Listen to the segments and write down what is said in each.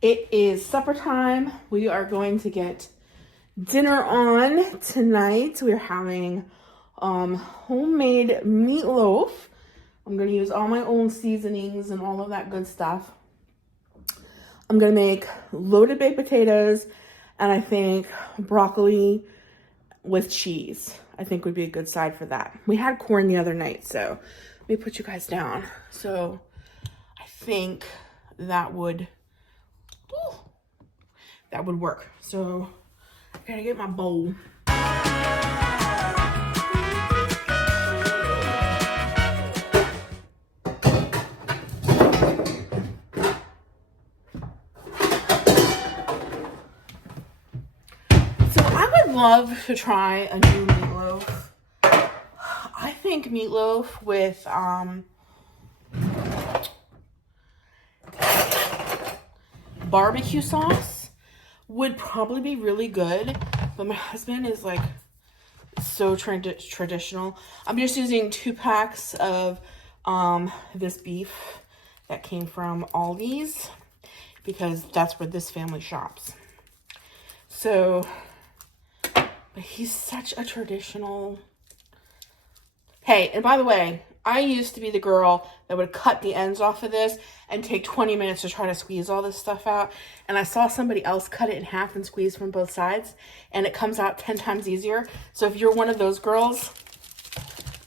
It is supper time. We are going to get dinner on tonight. We're having homemade meatloaf. I'm going to use all my own seasonings and all of that good stuff. I'm going to make loaded baked potatoes and I think broccoli with cheese. I think would be a good side for that. We had corn the other night, so let me put you guys down. So I think that would work. So I gotta get my bowl. So I would love to try a new meatloaf. I think meatloaf with barbecue sauce would probably be really good, but my husband is like so traditional. I'm just using 2 packs of this beef that came from Lovies because that's where this family shops. So, but he's such a traditional. Hey, and by the way, I used to be the girl that would cut the ends off of this and take 20 minutes to try to squeeze all this stuff out. And I saw somebody else cut it in half and squeeze from both sides, and it comes out 10 times easier. So if you're one of those girls,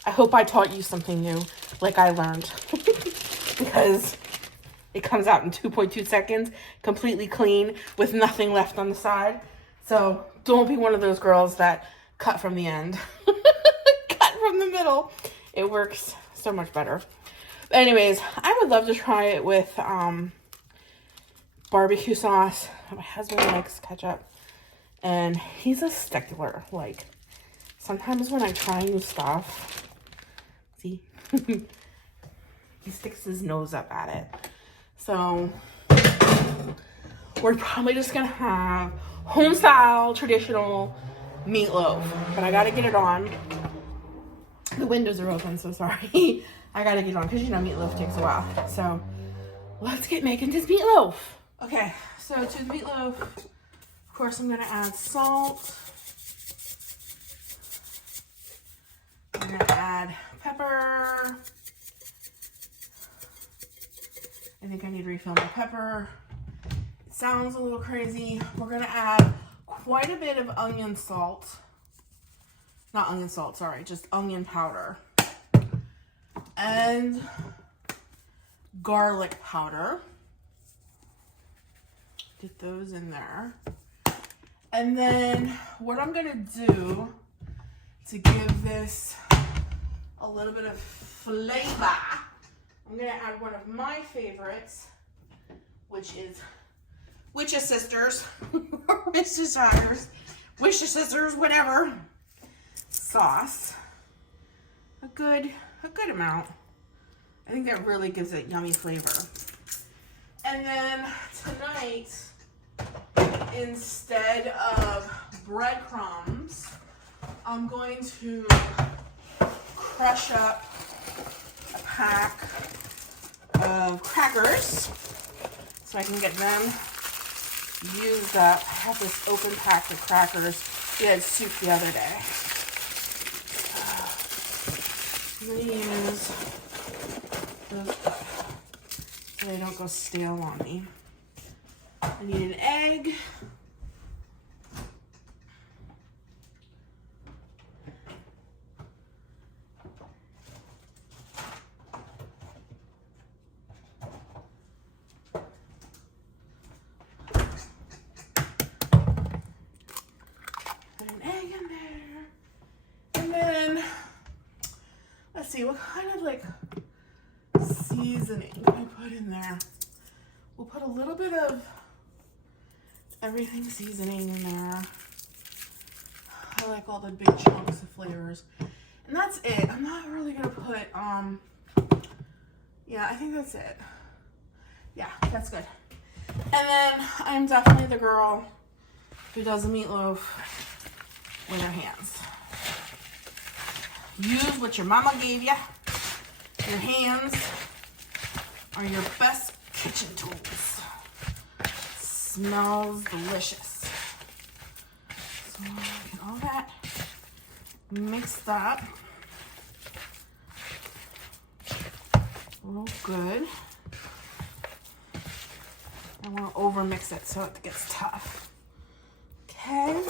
I hope I taught you something new, like I learned. Because it comes out in 2.2 seconds, completely clean, with nothing left on the side. So don't be one of those girls that cut from the end. Cut from the middle. It works so much better. But anyways, I would love to try it with barbecue sauce. My husband likes ketchup, and he's a stickler. Like, sometimes when I try new stuff, see, he sticks his nose up at it. So we're probably just gonna have home style traditional meatloaf, but I gotta get it on. The windows are open, so sorry. I gotta get on because you know meatloaf takes a while. So let's get making this meatloaf. Okay, so to the meatloaf, of course, I'm gonna add salt. I'm gonna add pepper. I think I need to refill my pepper. It sounds a little crazy. We're gonna add quite a bit of onion salt. Not onion salt, sorry, just onion powder. And garlic powder. Get those in there. And then what I'm gonna do to give this a little bit of flavor, I'm gonna add one of my favorites, which is Witch's Sisters, or Witch's Daughters, Witch's Sisters, whatever. Sauce, a good amount. I think that really gives it yummy flavor. And then tonight, instead of breadcrumbs, I'm going to crush up a pack of crackers so I can get them used up. I have this open pack of crackers. We had soup the other day. I'm going to use those so they don't go stale on me. I need an egg. Put an egg in there. And then let's see, what kind of like seasoning can I put in there? We'll put a little bit of everything seasoning in there. I like all the big chunks of flavors. And that's it. I'm not really gonna put, yeah, I think that's it. Yeah, that's good. And then I'm definitely the girl who does the meatloaf with her hands. Use what your mama gave you. Your hands are your best kitchen tools. smells delicious. So get all that mixed up. Real good. I want to over mix it so it gets tough. Okay.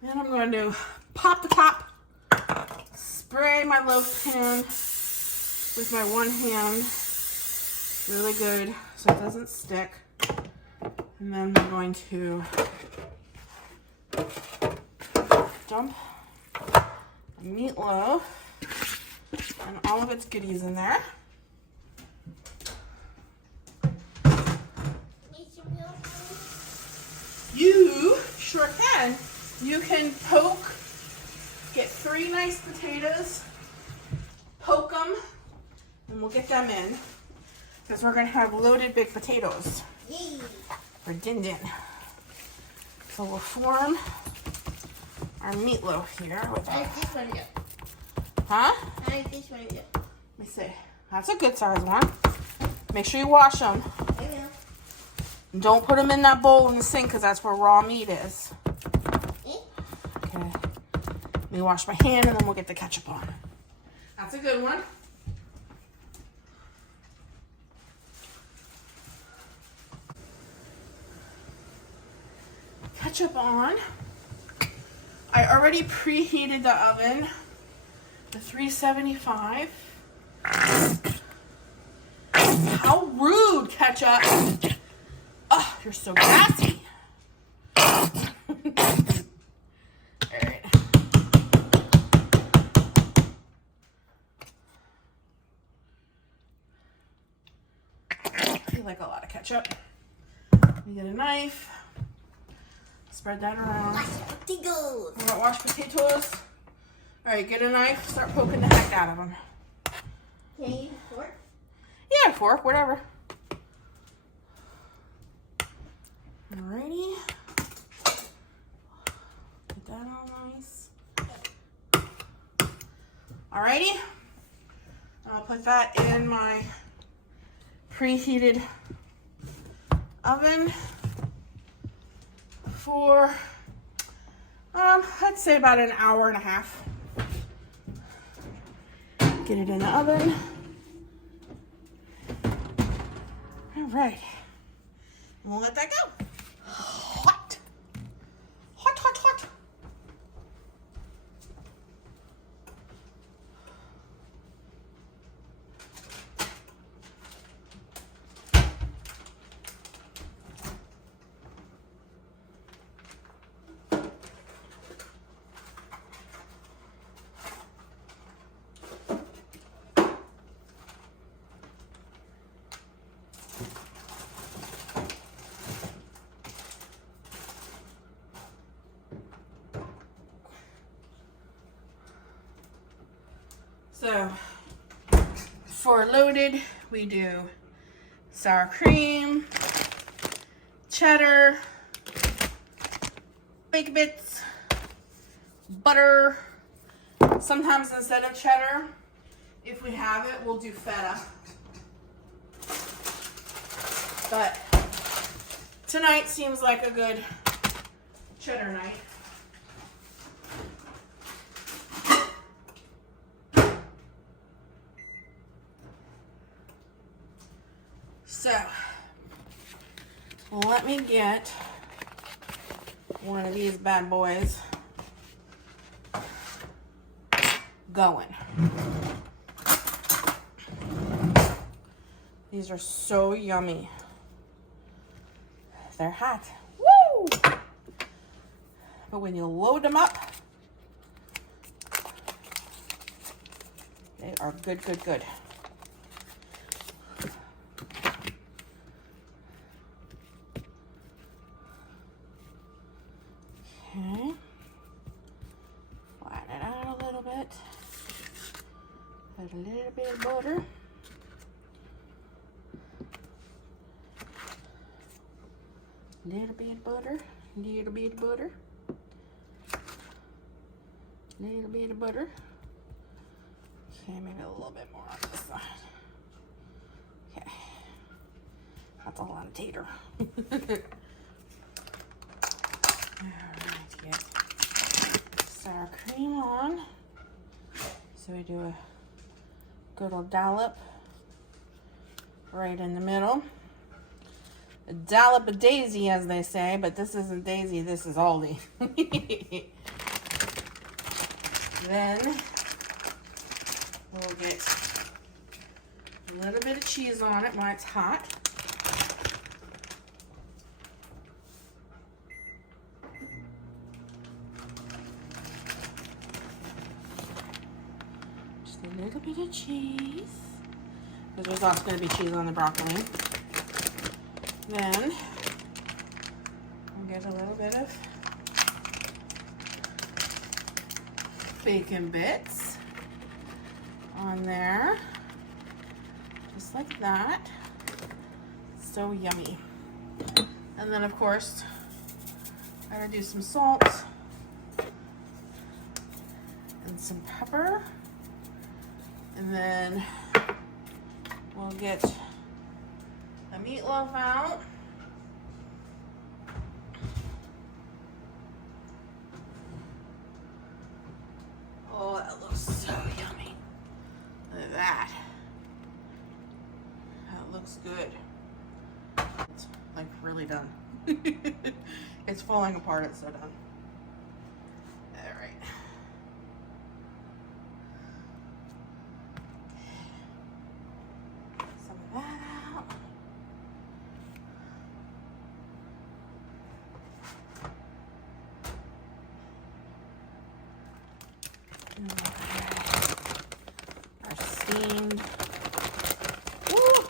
Then I'm going to pop the top, spray my loaf pan with my one hand really good so it doesn't stick. And then I'm going to dump the meatloaf and all of its goodies in there. You sure can. You can get 3 nice potatoes, poke them, and we'll get them in because we're going to have loaded big potatoes for din din. So we'll form our meatloaf here with our... this one good. Huh? I like this one good. Let me see. That's a good size one. Make sure you wash them. I will. And don't put them in that bowl in the sink because that's where raw meat is. Okay. Let me wash my hand and then we'll get the ketchup on. That's a good one. Ketchup on. I already preheated the oven to 375. How rude, ketchup. Oh, you're so gassy. All right. I feel like a lot of ketchup. We get a knife. Spread that around. Mashed potatoes. You want washed potatoes? All right, get a knife. Start poking the heck out of them. Can you use a fork? Yeah, fork, whatever. Alrighty. Get that all nice. Alrighty. I'll put that in my preheated oven for, I'd say about an hour and a half. Get it in the oven. All right. We'll let that go. Hot. Hot, hot, hot. So, for loaded, we do sour cream, cheddar, bacon bits, butter. Sometimes instead of cheddar, if we have it, we'll do feta. But tonight seems like a good cheddar night. So, let me get one of these bad boys going. These are so yummy. They're hot. Woo! But when you load them up, they are good, good, good. Okay, flatten it out a little bit. Put a little bit of butter. Little bit of butter. Little bit of butter. Little bit of butter. Okay, maybe a little bit more on this side. Okay. I'll a lot of tater. Alright, get sour cream on. So we do a good old dollop right in the middle. A dollop of daisy, as they say, but this isn't daisy, this is Aldi. Then we'll get a little bit of cheese on it when it's hot. Just a little bit of cheese. Because there's also going to be cheese on the broccoli. Then we'll get a little bit of bacon bits on there. Just like that. So yummy. And then of course, I gotta do some salt and some pepper. And then we'll get the meatloaf out. Oh, that looks so yummy. Look at that. That looks good. It's like really done. It's falling apart, it's so done. All right. Some of that out. And we'll add our steamed,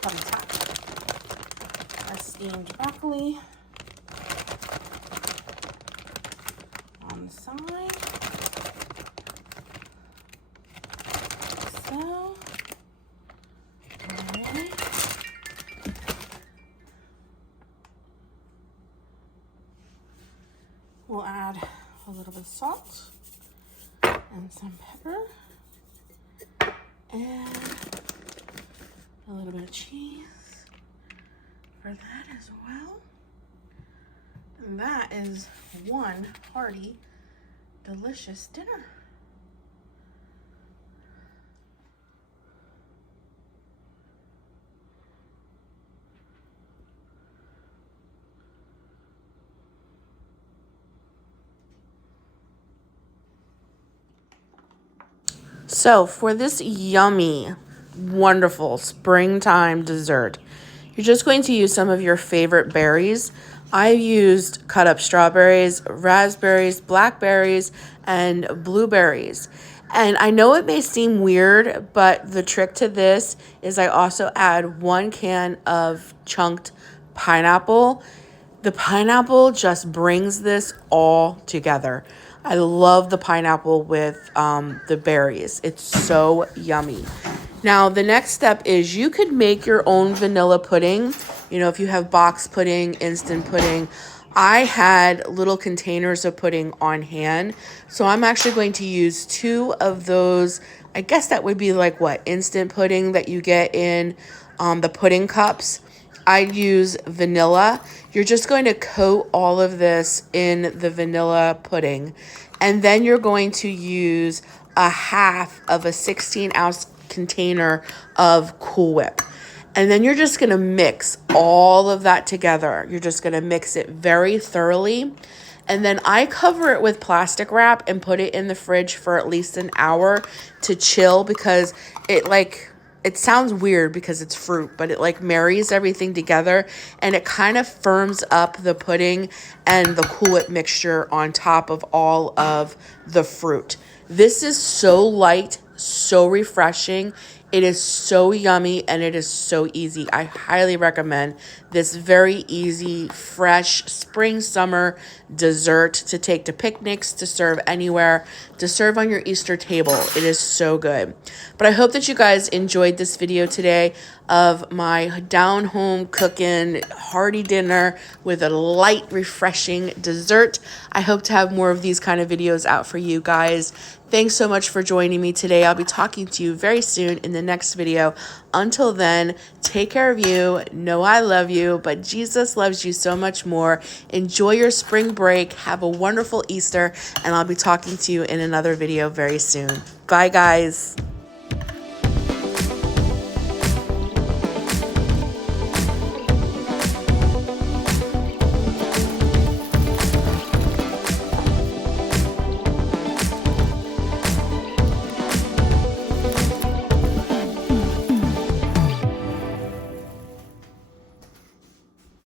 from the top, our steamed broccoli on the side. So, alright. We'll add a little bit of salt and some pepper and a little bit of cheese for that as well. And that is one hearty, delicious dinner. So for this yummy, wonderful springtime dessert, you're just going to use some of your favorite berries. I used cut up strawberries, raspberries, blackberries, and blueberries. And I know it may seem weird, but the trick to this is I also add 1 can of chunked pineapple. The pineapple just brings this all together. I love the pineapple with the berries. It's so yummy. Now, the next step is you could make your own vanilla pudding. You know, if you have box pudding, instant pudding. I had little containers of pudding on hand. So I'm actually going to use 2 of those. I guess that would be like what? Instant pudding that you get in the pudding cups. I use vanilla. You're just going to coat all of this in the vanilla pudding. And then you're going to use a half of a 16-ounce container of Cool Whip. And then you're just going to mix all of that together. You're just going to mix it very thoroughly. And then I cover it with plastic wrap and put it in the fridge for at least an hour to chill, because it sounds weird because it's fruit, but it like marries everything together and it kind of firms up the pudding and the Cool Whip mixture on top of all of the fruit. This is so light, so refreshing. It is so yummy and it is so easy. I highly recommend this very easy, fresh spring, summer dessert to take to picnics, to serve anywhere, to serve on your Easter table. It is so good. But I hope that you guys enjoyed this video today of my down home cooking hearty dinner with a light, refreshing dessert. I hope to have more of these kind of videos out for you guys. Thanks so much for joining me today. I'll be talking to you very soon in the next video. Until then, take care of you. Know I love you, but Jesus loves you so much more. Enjoy your spring break. Have a wonderful Easter, and I'll be talking to you in another video very soon. Bye, guys.